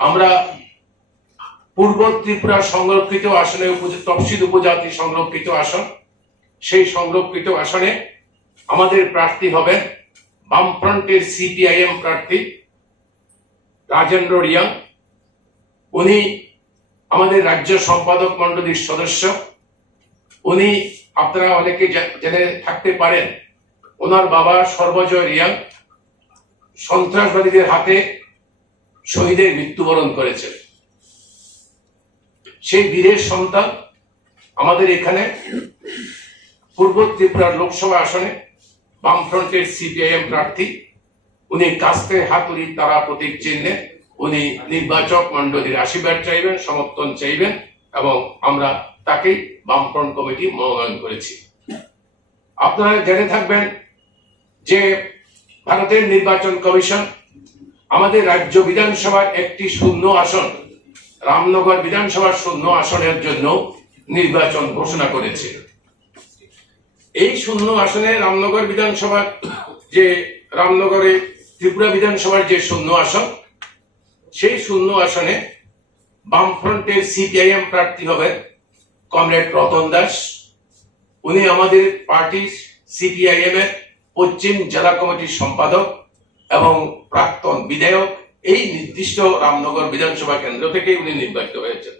আমরা পূর্ব ত্রিপুরা সংরক্ষিত আসনে তফসিল উপজাতি সংরক্ষিত আসন, সেই সংরক্ষিত আসনে আমাদের প্রার্থী হবেন বামফ্রন্টের সিপিআইএম প্রার্থী রাজেন্দ্র রিয়াং। উনি আমাদের রাজ্য সম্পাদক মন্ডলীর সদস্য। উনি আপনারা অনেকে জেনে থাকতে পারেন, ওনার বাবা সর্বজয় রিয়াং সন্ত্রাসবাদীদের হাতে শহীদের মৃত্যুবরণ করেছেন। সেই বীরের সন্তান আমাদের এখানে পূর্ব ত্রিপুরার লোকসভা আসনে বামফ্রন্টের সিপিআইএম প্রার্থী। উনি কাস্তে হাতুড়ি তারা প্রতীক চিহ্নে উনি নির্বাচক মন্ডলীর আশীর্বাদ চাইবেন, সমর্থন চাইবেন, এবং আমরা তাকেই বামফ্রন্ট কমিটি মনোনয়ন করেছি। আপনারা জেনে থাকবেন যে ভারতের নির্বাচন কমিশন আমাদের রাজ্য বিধানসভার একটি শূন্য আসন, রামনগর বিধানসভার শূন্য আসনের জন্য নির্বাচন ঘোষণা করেছে। এই শূন্য আসনে রামনগর বিধানসভার যে রামনগরে ত্রিপুরা বিধানসভার যে শূন্য আসন, সেই শূন্য আসনে বামফ্রন্টের সিপিআইএম প্রার্থী হবেন কমরেড রতন দাস। উনি আমাদের পার্টি সিপিআইএম এর পশ্চিম জেলা কমিটির সম্পাদক এবং প্রাক্তন বিধায়ক। এই নির্দিষ্ট রামনগর বিধানসভা কেন্দ্র থেকে উনি নির্বাচিত হয়েছেন।